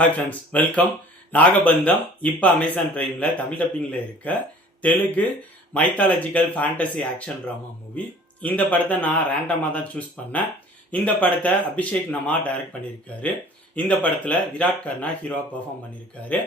Hi friends, welcome. நாகபந்தம் இப்போ Amazon பிரைமில் Tamil டப்பிங்கில் இருக்க Telugu mythological fantasy action drama movie. இந்த படத்தை நான் ரேண்டமாக தான் சூஸ் பண்ணேன். இந்த படத்தை அபிஷேக் நமா டைரக்ட் பண்ணியிருக்காரு. இந்த படத்தில் விராட் கர்னா ஹீரோவாக பெர்ஃபார்ம் பண்ணியிருக்காரு.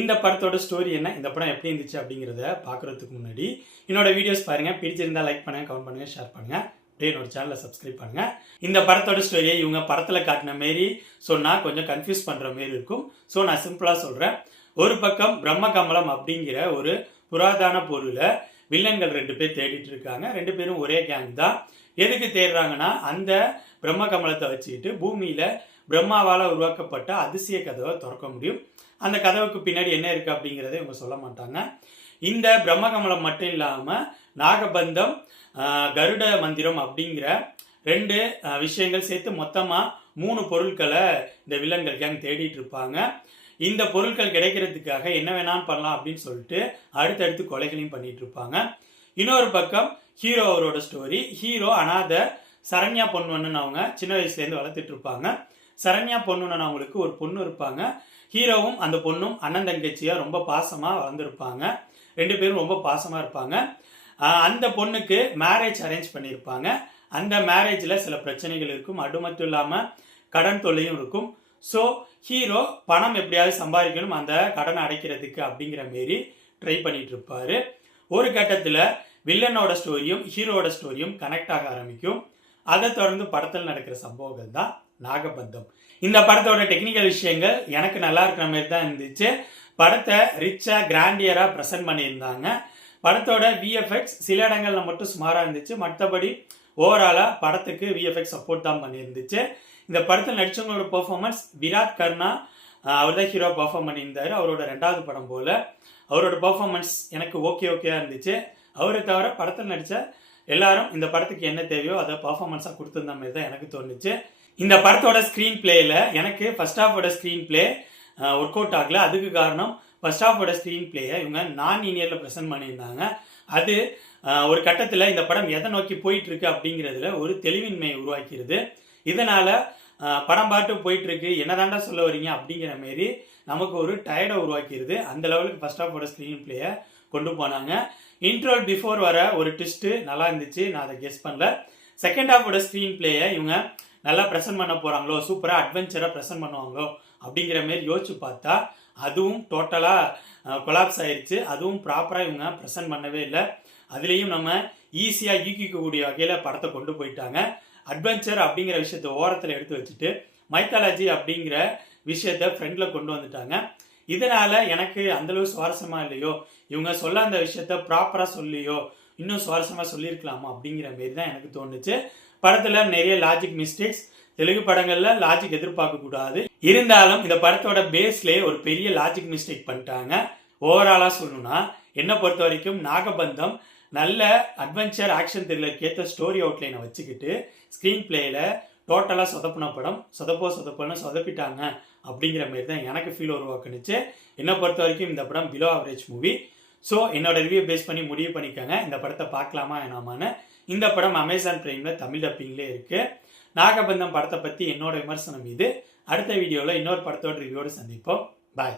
இந்த படத்தோட ஸ்டோரி என்ன, இந்த படம் எப்படி இருந்துச்சு அப்படிங்கிறத பார்க்குறதுக்கு முன்னாடி என்னோட வீடியோஸ் பாருங்கள். பிடிச்சிருந்தால் லைக் பண்ணுங்கள், கமெண்ட் பண்ணுங்கள், ஷேர் பண்ணுங்கள். அப்படியே என்னோட சேனலை சப்ஸ்கிரைப் பண்ணுங்க. இந்த படத்தோட ஸ்டோரியை இவங்க படத்தில் காட்டின மாரி சொன்னால் கொஞ்சம் கன்ஃபியூஸ் பண்ணுற மாரி இருக்கும். ஸோ நான் சிம்பிளாக சொல்கிறேன். ஒரு பக்கம் பிரம்மகமலம் அப்படிங்கிற ஒரு புராதன பொருளை வில்லன்கள் 2 பேர் தேடிட்டு இருக்காங்க. 2 பேரும் ஒரே கேங் தான். எதுக்கு தேடுறாங்கன்னா, அந்த பிரம்மகமலத்தை வச்சுக்கிட்டு பூமியில் பிரம்மாவால் உருவாக்கப்பட்ட அதிசய கதவை திறக்க முடியும். அந்த கதவுக்கு பின்னாடி என்ன இருக்குது அப்படிங்கிறத இவங்க சொல்ல மாட்டாங்க. இந்த பிரம்மகமலம் மட்டும் இல்லாமல் நாகபந்தம், கருட மந்திரம் அப்படிங்கிற 2 விஷயங்கள் சேர்த்து மொத்தமாக 3 பொருட்களை இந்த வில்லன்கள் கேங் தேடிட்டு இருப்பாங்க. இந்த பொருட்கள் கிடைக்கிறதுக்காக என்ன வேணாலும் பண்ணலாம் அப்படின்னு சொல்லிட்டு அடுத்தடுத்து கொலைகளையும் பண்ணிட்டு இருப்பாங்க. இன்னொரு பக்கம் ஹீரோ அவரோட ஸ்டோரி. ஹீரோ அனாத சரண்யா பொண்ணுன்னு அவங்க சின்ன வயசுலேருந்து வளர்த்துட்டு இருப்பாங்க. சரண்யா பொண்ணுன்னு அவங்களுக்கு ஒரு பொண்ணு இருப்பாங்க. ஹீரோவும் அந்த பொண்ணும் அண்ணன் தங்கச்சியாக ரொம்ப பாசமாக வளர்ந்துருப்பாங்க. 2 பேரும் ரொம்ப பாசமாக இருப்பாங்க. அந்த பொண்ணுக்கு மேரேஜ் அரேஞ்ச் பண்ணியிருப்பாங்க. அந்த மேரேஜில் சில பிரச்சனைகள் இருக்கும். அது மட்டும் இல்லாமல் கடன் தொல்லையும் இருக்கும். ஸோ ஹீரோ பணம் எப்படியாவது சம்பாதிக்கணும், அந்த கடனை அடைக்கிறதுக்கு அப்படிங்கிற மாரி ட்ரை பண்ணிட்டு இருப்பாரு. ஒரு கட்டத்தில் வில்லனோட ஸ்டோரியும் ஹீரோட ஸ்டோரியும் கனெக்ட் ஆக ஆரம்பிக்கும். அதை தொடர்ந்து படத்தில் நடக்கிற சம்பவங்கள் தான் நாகபந்தம். இந்த படத்தோட டெக்னிக்கல் விஷயங்கள் எனக்கு நல்லா இருக்கிற மாதிரி தான் இருந்துச்சு. படத்தை ரிச்சாக கிராண்டியராக ப்ரெசென்ட் பண்ணியிருந்தாங்க. படத்தோட விஎஃப்எக்ஸ் சில இடங்கள்ல மட்டும் சுமாராக இருந்துச்சு. மற்றபடி ஓவராலாக படத்துக்கு விஎஃப்எக்ஸ் சப்போர்ட் தான் பண்ணியிருந்துச்சு. இந்த படத்தில் நடிச்சவங்களோட பெர்ஃபார்மன்ஸ், விராட் கர்னா அவர் தான் ஹீரோ பெர்ஃபார்ம் பண்ணியிருந்தார். அவரோட 2வது படம் போல் அவரோட பெர்ஃபார்மன்ஸ் எனக்கு ஓகேயா இருந்துச்சு. அவரை தவிர படத்தில் நடித்த எல்லாரும் இந்த படத்துக்கு என்ன தேவையோ அதை பெர்ஃபார்மன்ஸாக கொடுத்துருந்த மாதிரி தான் எனக்கு தோணுச்சு. இந்த படத்தோட ஸ்க்ரீன் பிளேயில் எனக்கு ஃபர்ஸ்ட் ஹாஃபோட ஸ்க்ரீன் பிளே ஒர்க் அவுட் ஆகல. அதுக்கு காரணம் ஃபர்ஸ்ட் ஹாஃபோட ஸ்க்ரீன் பிளேயை இவங்க நான் லீனியரில் ப்ரெசென்ட் பண்ணியிருந்தாங்க. அது ஒரு கட்டத்தில் இந்த படம் எதை நோக்கி போயிட்டு இருக்கு அப்படிங்கிறதுல ஒரு தெளிவின்மையை உருவாக்கிறது. இதனால படம் பாட்டு போயிட்டு இருக்கு, என்னதாண்டா சொல்ல வரீங்க அப்படிங்கிற மாரி நமக்கு ஒரு டயர்டை உருவாக்கிடுது. அந்த லெவலுக்கு ஃபர்ஸ்ட் ஹாஃபோட ஸ்க்ரீன் பிளேயை கொண்டு போனாங்க. இன்ட்ரோல் பிஃபோர் வர ஒரு ட்விஸ்ட்டு நல்லா இருந்துச்சு, நான் அதை கெஸ் பண்ணல. செகண்ட் ஹாஃபோட ஸ்க்ரீன் பிளேயை இவங்க நல்லா ப்ரெசென்ட் பண்ண போகிறாங்களோ, சூப்பராக அட்வென்ச்சராக ப்ரெசென்ட் பண்ணுவாங்களோ அப்படிங்கிற மாரி யோசிச்சு பார்த்தா அதுவும் டோட்டலாக கொலாப்ஸ் ஆயிடுச்சு. அதுவும் ப்ராப்பராக இவங்க ப்ரெசென்ட் பண்ணவே இல்லை. அதுலேயும் நம்ம ஈஸியாக யூகிக்கக்கூடிய வகையில் படத்தை கொண்டு போயிட்டாங்க. அட்வென்ச்சர் அப்படிங்கிற விஷயத்தை ஓரத்தில் எடுத்து வச்சுட்டு மைத்தாலஜி அப்படிங்கிற விஷயத்த ஃப்ரெண்டில் கொண்டு வந்துட்டாங்க. இதனால் எனக்கு அந்தளவு சுவாரஸ்யமாக இல்லையோ, இவங்க சொல்ல அந்த விஷயத்த ப்ராப்பராக சொல்லியோ இன்னும் சுவாரஸ்யமாக சொல்லியிருக்கலாமா அப்படிங்கிற மாரி தான் எனக்கு தோணுச்சு. படத்தில் நிறைய லாஜிக் மிஸ்டேக்ஸ், தெலுங்கு படங்களில் லாஜிக் எதிர்பார்க்கக்கூடாது. இருந்தாலும் இந்த படத்தோட பேஸ்லேயே ஒரு பெரிய லாஜிக் மிஸ்டேக் பண்ணிட்டாங்க. ஓவராலாக சொல்லணும்னா என்னை பொறுத்த வரைக்கும் நாகபந்தம் நல்ல அட்வென்ச்சர் ஆக்ஷன் த்ரில்லருக்கு ஏற்ற ஸ்டோரி அவுட்லைனை வச்சுக்கிட்டு ஸ்க்ரீன் பிளேயில் டோட்டலாக சொதப்பின படம். சொதப்பன்னு சொதப்பிட்டாங்க அப்படிங்கிற மாதிரி தான் எனக்கு ஃபீல் உருவாக்குனுச்சு. என்னை பொறுத்த வரைக்கும் இந்த படம் பிலோ ஆவரேஜ் மூவி. ஸோ என்னோட ரிவ்யூ பேஸ் பண்ணி முடிவு பண்ணிக்கோங்க இந்த படத்தை பார்க்கலாமா வேணாமான்னு. இந்த படம் அமேசான் பிரைமில் தமிழ் டப்பிங்லேயே இருக்குது. நாகபந்தம் படத்தை பற்றி என்னோட விமர்சனம் இது. அடுத்த வீடியோவில் இன்னொரு படத்தோட ரிவ்யூவோடு சந்திப்போம். பாய்.